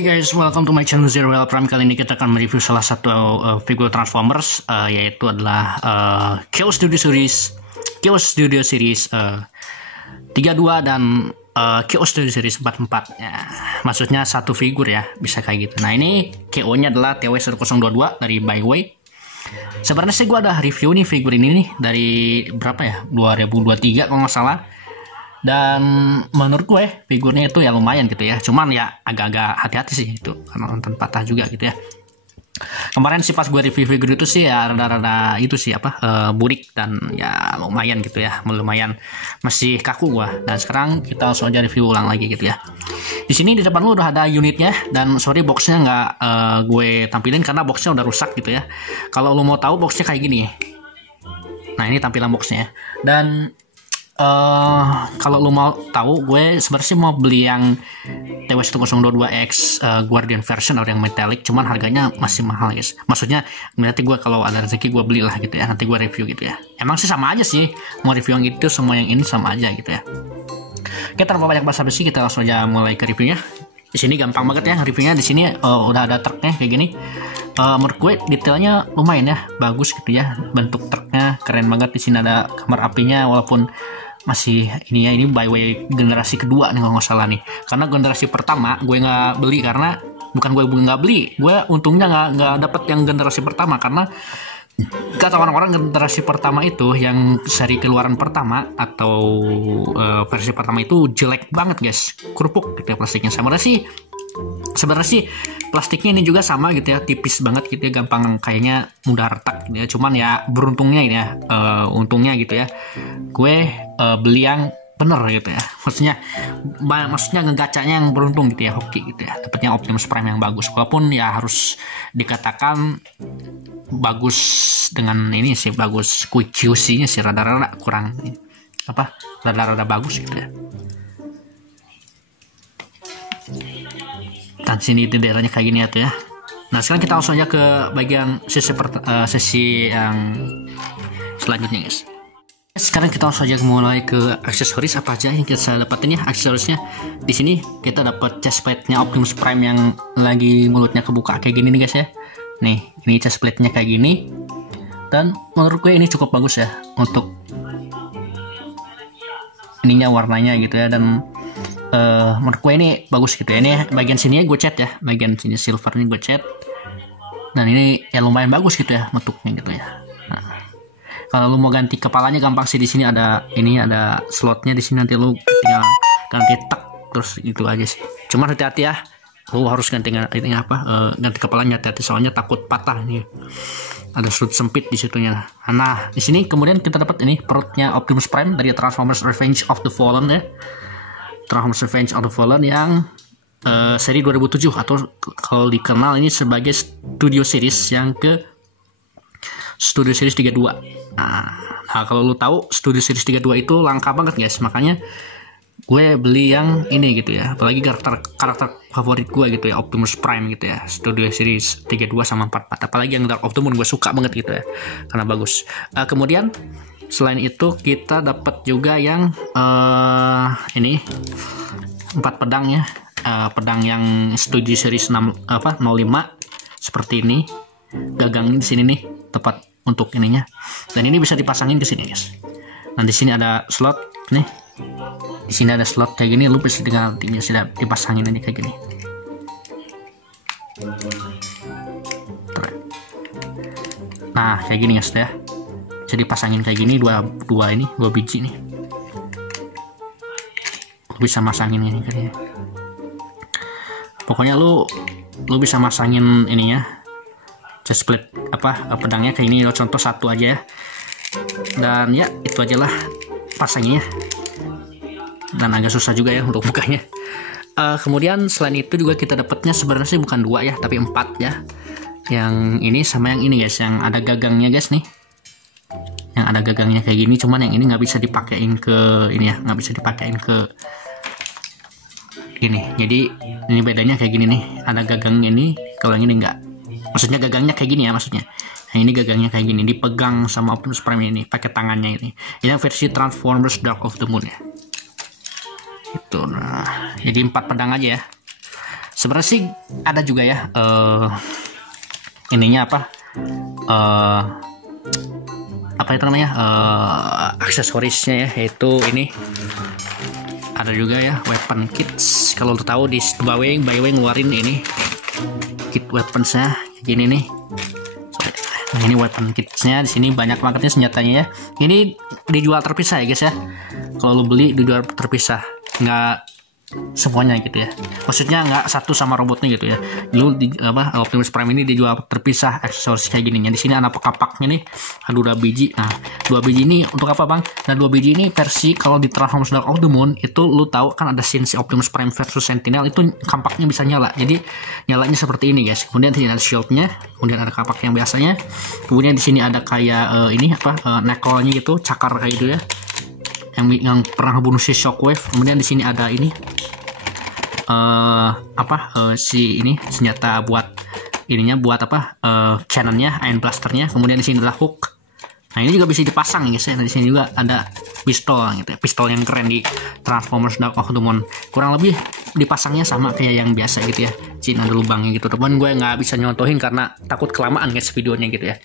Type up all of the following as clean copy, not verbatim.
Hey guys, welcome to my channel Zero Wheel Prime. Kali ini kita akan mereview salah satu figur Transformers, yaitu adalah Chaos Studio Series 32 dan Chaos Studio Series 44. Ya, maksudnya satu figur ya, bisa kayak gitu. Nah ini KO-nya adalah TW1022 dari Byway. Sebenarnya sih gue ada review nih figur ini nih dari berapa ya, 2023 kalau nggak salah. Dan menurut gue figurnya itu ya lumayan gitu ya, cuman ya agak-agak hati-hati sih itu karena nonton patah juga gitu ya. Kemarin sih pas gue review figur itu sih ya rada-rada itu sih burik dan ya lumayan gitu ya, lumayan masih kaku gue. Dan sekarang kita langsung aja review ulang lagi gitu ya. Di sini di depan lu udah ada unitnya, dan sorry boxnya nggak gue tampilin karena boxnya udah rusak gitu ya. Kalau lu mau tahu boxnya kayak gini. Nah ini tampilan boxnya dan kalau lu mau tahu, gue sebenarnya mau beli yang TW1022X Guardian version atau yang metallic, cuman harganya masih mahal guys. Maksudnya nanti gue kalau ada rezeki gue belilah gitu ya, nanti gue review gitu ya. Emang sih sama aja sih, mau review yang itu sama yang ini sama aja gitu ya. Oke, tanpa banyak basa-basi kita langsung aja mulai ke reviewnya. Di sini gampang banget ya reviewnya. Di sini udah ada truknya kayak gini. Menurut gue detailnya lumayan ya, bagus gitu ya. Bentuk truknya keren banget. Di sini ada kamar apinya, walaupun masih ini ya, ini Byway generasi kedua nih kalau nggak salah nih. Karena generasi pertama gue nggak beli karena bukan gue nggak beli, gue untungnya nggak dapet yang generasi pertama karena kata orang-orang generasi pertama itu yang seri keluaran pertama atau versi pertama itu jelek banget guys, kerupuk gitu ya plastiknya. Sebenarnya sih plastiknya ini juga sama gitu ya, tipis banget gitu ya, gampang kayaknya mudah retak gitu ya. Cuman ya beruntungnya ini ya, untungnya gitu ya, gue beli yang bener gitu ya. Maksudnya ngegacanya yang beruntung gitu ya, hoki gitu ya, dapetnya Optimus Prime yang bagus. Walaupun ya harus dikatakan bagus dengan ini sih, bagus QC-nya sih rada-rada kurang rada-rada bagus gitu ya. Dan sini daerahnya kayak gini ya tuh ya. Nah sekarang kita langsung aja ke bagian sesi yang selanjutnya guys. Sekarang kita langsung aja mulai ke aksesoris apa aja yang kita dapatin ya. Aksesorisnya di sini kita dapat chest plate-nya Optimus Prime yang lagi mulutnya kebuka kayak gini nih guys ya. Nih ini chest plate-nya kayak gini. Dan menurut gue ini cukup bagus ya untuk ininya, warnanya gitu ya. Dan menurut gue ini bagus gitu ya. Ini bagian sini gue cat ya, bagian sini silver ini gue cat, dan ini ya lumayan bagus gitu ya bentuknya gitu ya. Nah, kalau lu mau ganti kepalanya gampang sih, di sini ada slotnya di sini, nanti lu tinggal ganti tak terus gitu aja sih. Cuman hati-hati ya, lu harus ganti kepalanya, hati-hati soalnya takut patah nih. Ada sudut sempit di situnya. Nah di sini kemudian kita dapat ini perutnya Optimus Prime dari Transformers Revenge of the Fallen ya. Transformers Revenge of the Fallen yang seri 2007 atau kalau dikenal ini sebagai Studio Series yang ke Studio Series 32. Nah kalau lu tahu Studio Series 32 itu langka banget guys, makanya gue beli yang ini gitu ya. Apalagi karakter favorit gue gitu ya, Optimus Prime gitu ya, Studio Series 32 sama 44. Apalagi yang Dark of the Moon gue suka banget gitu ya, karena bagus. Kemudian selain itu kita dapat juga yang ini 4 pedang ya, pedang yang Studio Series 05 seperti ini. Gagangnya di sini nih tepat untuk ininya, dan ini bisa dipasangin ke sini guys. Nah di sini ada slot nih, di sini ada slot kayak gini, lu bisa tinggal dipasangin aja kayak gini. Nah kayak gini guys ya, jadi pasangin kayak gini, dua biji nih, bisa masangin ini kayaknya. Pokoknya lu bisa masangin ininya, chest plate pedangnya kayak ini. Contoh satu aja ya, dan ya itu aja lah pasangnya, dan agak susah juga ya untuk bukanya. Kemudian selain itu juga kita dapatnya sebenarnya sih bukan 2 ya, tapi 4 ya, yang ini sama yang ini guys, yang ada gagangnya guys nih, yang ada gagangnya kayak gini. Cuman yang ini nggak bisa dipakein ke ini ya, nggak bisa dipakein ke ini. Jadi ini bedanya kayak gini nih, ada gagangnya ini, kalau yang ini nggak. Maksudnya gagangnya kayak gini ya maksudnya. Nah ini gagangnya kayak gini, dipegang sama Optimus Prime ini pakai tangannya ini. Ini versi Transformers Dark of the Moon ya. Itu. Nah jadi 4 pedang aja ya. Sebenarnya sih ada juga ya ininya apa itu namanya, aksesorisnya ya, yaitu ini ada juga ya, weapon kits. Kalau lo tahu di Byway ngeluarin ini kit weaponsnya gini nih. Nah, ini weapon kitsnya, di sini banyak banget nih senjatanya ya. Ini dijual terpisah ya guys ya. Kalau lo beli dijual terpisah, nggak semuanya gitu ya. Maksudnya nggak satu sama robotnya gitu ya. Lu Optimus Prime ini dijual terpisah aksesoris kayak gini. Di sini ada kapaknya nih, ada 2 biji. Nah, 2 biji ini untuk apa bang? Dan 2 biji ini versi kalau di Transformers Dark of the Moon itu lu tahu kan ada scene si Optimus Prime versus Sentinel itu kampaknya bisa nyala. Jadi nyalanya seperti ini guys. Kemudian di sini ada shieldnya, kemudian ada kapak yang biasanya. Kemudian di sini ada kayak knuckle-nya gitu, cakar kayak gitu ya. Yang pernah bunuh si Shockwave. Kemudian di sini ada ini ini senjata buat ininya, buat cannonnya, iron blasternya. Kemudian di sini adalah hook. Nah, ini juga bisa dipasang ya guys ya. Nah, di sini juga ada pistol gitu ya. Pistol yang keren di Transformers Dark of the Moon. Kurang lebih dipasangnya sama kayak yang biasa gitu ya. Sini ada lubangnya gitu. Teman gue nggak bisa nyontohin karena takut kelamaan guys videonya gitu ya.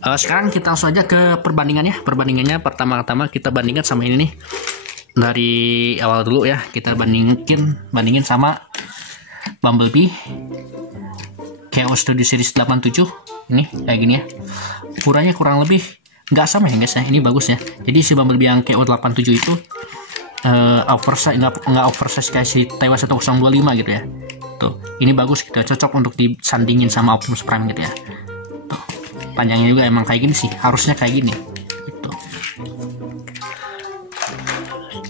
Sekarang kita langsung aja ke perbandingannya. Perbandingannya pertama-tama kita bandingkan sama ini nih. Dari awal dulu ya, kita bandingin sama Bumblebee Chaos Studio Series 87. Ini kayak gini ya. Ukurannya kurang lebih nggak sama ya guys ya. Ini bagus ya. Jadi si Bumblebee yang Chaos 87 itu oversize, nggak oversize kayak si TW1025 gitu ya. Tuh, ini bagus gitu, cocok untuk disandingin sama Optimus Prime gitu ya. Tuh, panjangnya juga emang kayak gini sih, harusnya kayak gini gitu.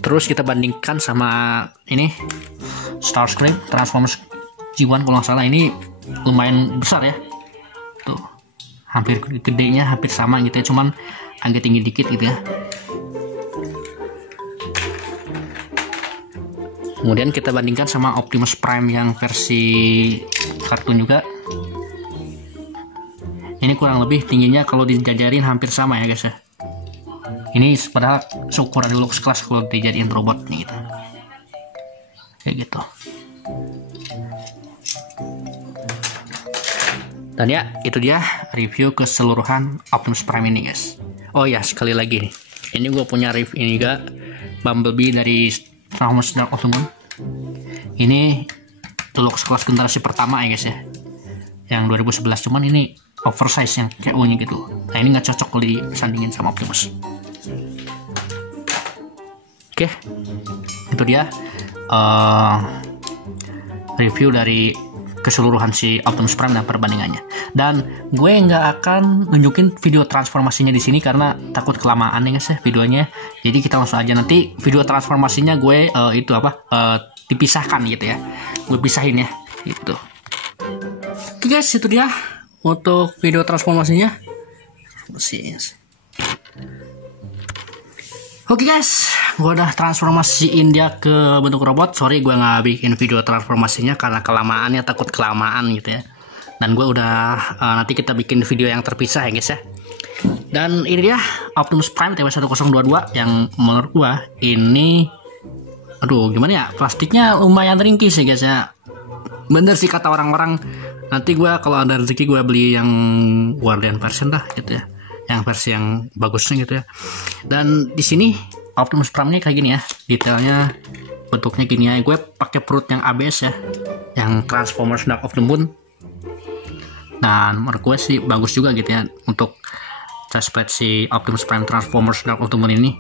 Terus kita bandingkan sama ini Starscream Transformers G1 kalau nggak salah. Ini lumayan besar ya. Tuh, hampir gedenya hampir sama gitu ya, cuman agak tinggi dikit gitu ya. Kemudian kita bandingkan sama Optimus Prime yang versi kartun juga. Ini kurang lebih tingginya kalau dijajarin hampir sama ya guys ya. Ini padahal seukuran deluxe class kalau dijadiin robot nih gitu. Kayak gitu. Dan ya, itu dia review keseluruhan Optimus Prime ini guys. Oh ya, sekali lagi nih. Ini gue punya review ini juga Bumblebee dari Transformers Dark of the Moon. Ini deluxe class generasi pertama ya guys ya. Yang 2011, cuman ini oversize yang kayak U-nya gitu. Nah, ini nggak cocok kalau disandingin sama Optimus. Oke, itu dia review dari keseluruhan si Optimus Prime dan perbandingannya. Dan gue nggak akan nunjukin video transformasinya di sini karena takut kelamaan ya guys ya videonya. Jadi kita langsung aja, nanti video transformasinya gue dipisahkan gitu ya. Gue pisahin ya gitu. Oke guys, itu dia untuk video transformasinya. Oke guys, gue udah transformasiin dia ke bentuk robot. Sorry gue nggak bikin video transformasinya karena kelamaannya, takut kelamaan gitu ya. Dan gue udah nanti kita bikin video yang terpisah ya guys ya. Dan ini dia Optimus Prime TW1022 yang menurut gue ini, aduh gimana ya, plastiknya lumayan ringkis ya guys ya. Bener sih kata orang-orang. Nanti gue kalau ada rezeki gue beli yang Guardian version lah gitu ya, yang versi yang bagusnya gitu ya. Dan di sini Optimus Prime-nya kayak gini ya, detailnya bentuknya gini ya. Gue pakai perut yang ABS ya, yang Transformers Dark of the Moon. Nah, menurut gue sih bagus juga gitu ya untuk chestplate si Optimus Prime Transformers Dark of the Moon ini.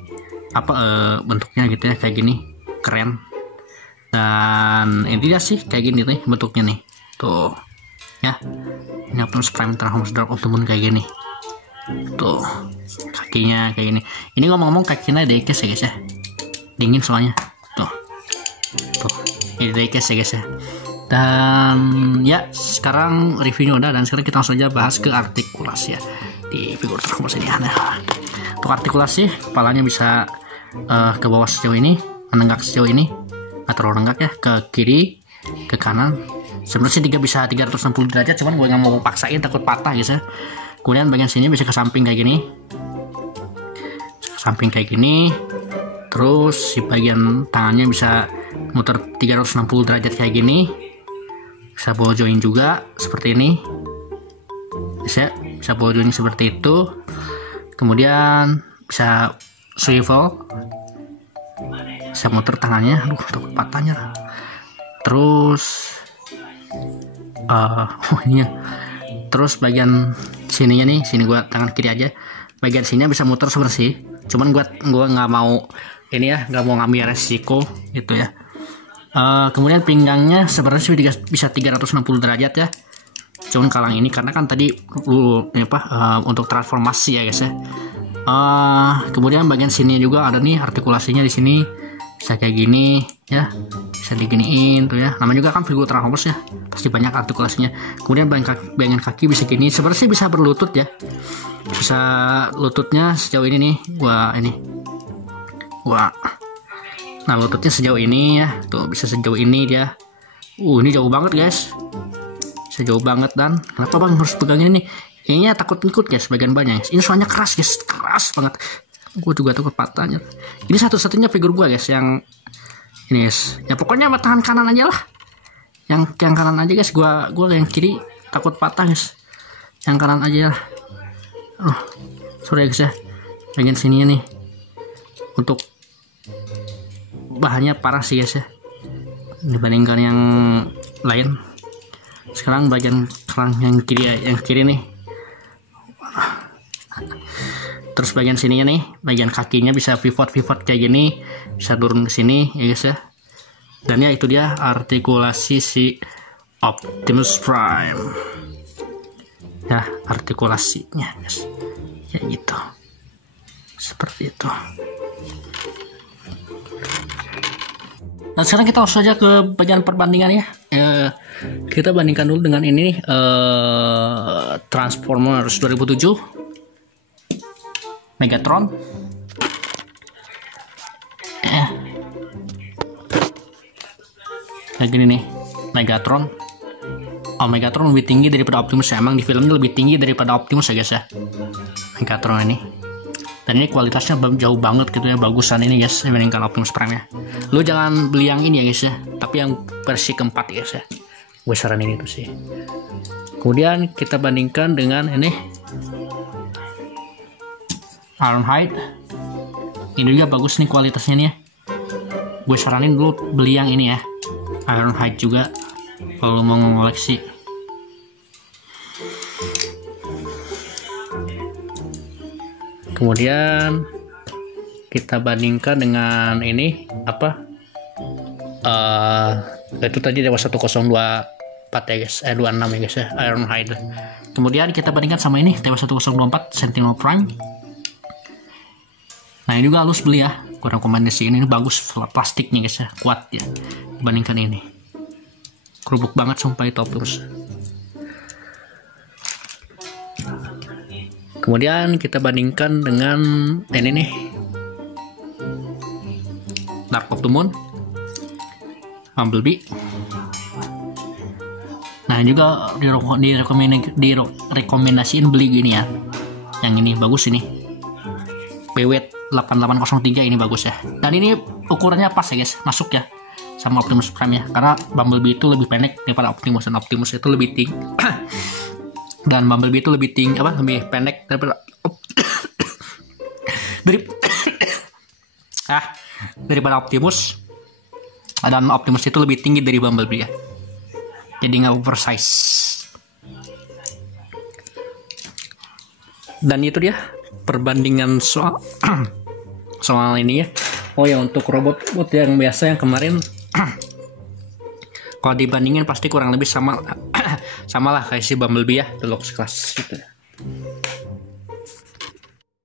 Bentuknya gitu ya, kayak gini, keren. Dan ini dia sih kayak gini nih bentuknya nih, tuh ya. Ini Optimus Prime Transformers Dark of the Moon kayak gini. Tuh, kakinya kayak gini. Ini ngomong-ngomong kakinya diecast ya guys ya. Dingin soalnya. Tuh. Ini diecast ya guys ya. Dan ya, sekarang reviewnya udah, dan sekarang kita langsung aja bahas ke artikulasi ya di figur Transformers ini. Nah, untuk artikulasi, kepalanya bisa ke bawah sejauh ini, menenggak sejauh ini, nggak terlalu nenggak ya, ke kiri, ke kanan. Sebenarnya sih bisa 360 derajat, cuman gue nggak mau paksain takut patah guys ya. Kemudian bagian sini bisa ke samping kayak gini, Terus si bagian tangannya bisa muter 360 derajat kayak gini. Bisa ball joint juga seperti ini. Bisa ball joint seperti itu. Kemudian bisa swivel. Bisa muter tangannya. Aduh, takut patahnya. Terus ini ya. Terus bagian sininya nih, sini gua tangan kiri aja. Bagian sini bisa muter seperti. Cuman gua nggak mau ini ya, nggak mau ngambil resiko gitu ya. Kemudian pinggangnya sebenarnya bisa 360 derajat ya. Cuman kalang ini karena kan tadi untuk transformasi ya guys ya. Kemudian bagian sini juga ada nih artikulasinya di sini. Bisa kayak gini ya, bisa diginiin tuh ya. Namanya juga kan figur Transformers ya, pasti banyak artikulasinya. Kemudian bagian kaki bisa gini, sebenarnya bisa berlutut ya. Bisa lututnya sejauh ini nih, nah lututnya sejauh ini ya, tuh bisa sejauh ini dia. Ini jauh banget guys, sejauh banget. Dan kenapa bang harus pegang ini nih? Kayaknya takut ngikut guys bagian banyak. Ini soalnya keras guys, keras banget. Gue juga takut patahnya. Ini satu-satunya figur gue guys yang ini guys. Ya pokoknya tangan kanan aja lah. Yang kanan aja guys. Gue yang kiri takut patah guys. Yang kanan aja lah. Sorry guys ya. Bagian sininya nih. Untuk bahannya parah sih guys ya. Dibandingkan yang lain. Sekarang bagian yang kiri nih. Terus bagian sininya nih, bagian kakinya bisa pivot kayak gini, bisa turun ke sini ya guys ya. Dan ya itu dia artikulasi si Optimus Prime. Ya, artikulasinya guys. Kayak gitu. Seperti itu. Nah, sekarang kita langsung saja ke bagian perbandingan ya. Kita bandingkan dulu dengan ini Transformers 2007. Megatron, kayak gini nih, Megatron. Megatron lebih tinggi daripada Optimus ya. Emang di filmnya lebih tinggi daripada Optimus ya guys ya, Megatron ini. Dan ini kualitasnya jauh banget gitu ya, bagusan ini guys dibandingkan Optimus Prime ya. Lu jangan beli yang ini ya guys ya, tapi yang versi keempat ya guys ya. Gue saranin itu sih. Kemudian kita bandingkan dengan ini Ironhide. Ini juga bagus nih kualitasnya nih ya. Gue saranin dulu beli yang ini ya, Ironhide juga kalau mau ngoleksi. Kemudian kita bandingkan dengan ini itu tadi Dewa 1024 ya guys, 26 ya guys ya, Ironhide. Kemudian kita bandingkan sama ini Dewa 1024 Sentinel Prime. Nah ini juga halus beli ya, gue rekomendasiin ini bagus, plastiknya guys ya, kuat ya dibandingkan ini. Kerubuk banget sumpah itu Optimus. Kemudian kita bandingkan dengan ini nih Dark of the Moon, Bumblebee. Nah juga direkomendasiin beli gini ya, yang ini bagus ini, PW 8803 ini bagus ya. Dan ini ukurannya pas ya guys, masuk ya sama Optimus Prime ya, karena Bumblebee itu lebih pendek daripada Optimus, dan Optimus itu lebih tinggi dan Bumblebee itu lebih pendek daripada daripada Optimus, dan Optimus itu lebih tinggi dari Bumblebee ya, jadi nggak oversize. Dan itu dia perbandingan soal ini ya. Oh ya, untuk robot yang biasa yang kemarin kalau dibandingin pasti kurang lebih sama lah kayak si Bumblebee ya, Deluxe Class gitu ya.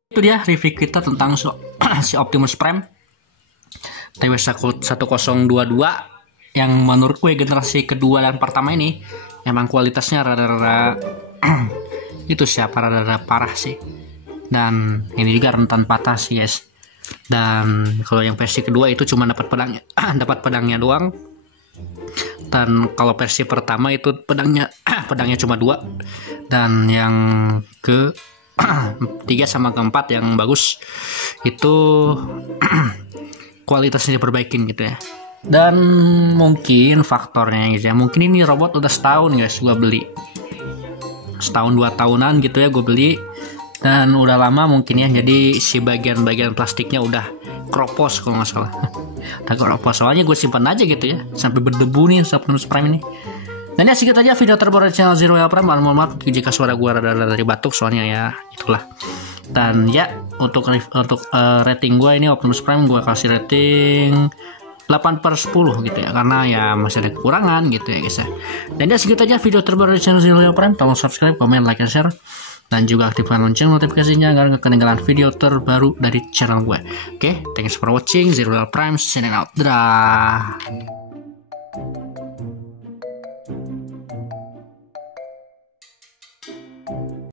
Itu dia review kita tentang si Optimus Prime TW1022 yang menurut gue generasi kedua dan pertama ini emang kualitasnya rada-rada itu siapa rada-rada parah sih. Dan ini juga rentan patah sih guys. Dan kalau yang versi kedua itu cuma dapat pedangnya doang. Dan kalau versi pertama itu pedangnya cuma 2. Dan yang ke 3 sama keempat yang bagus itu kualitasnya diperbaikin gitu ya. Dan mungkin faktornya guys ya, mungkin ini robot udah setahun guys gue beli, setahun 2 tahunan gitu ya gue beli, dan udah lama mungkin ya, jadi si bagian-bagian plastiknya udah kropos kalau nggak salah. Udah kropos, soalnya gue simpan aja gitu ya sampai berdebu nih Optimus Prime ini. Dan ya segitu aja video terbaru dari channel Zero Prime. Mohon maaf jika suara gue rada dari batuk, soalnya ya itulah. Dan ya untuk rating gue ini Optimus Prime gue kasih rating 8/10 gitu ya, karena ya masih ada kekurangan gitu ya guys ya. Dan ya segitu aja video terbaru dari channel Zero Prime. Tolong subscribe, komen, like, dan share, dan juga aktifkan lonceng notifikasinya agar gak ketinggalan video terbaru dari channel gue. Oke, thanks for watching. Zero Prime signing out. Dadah.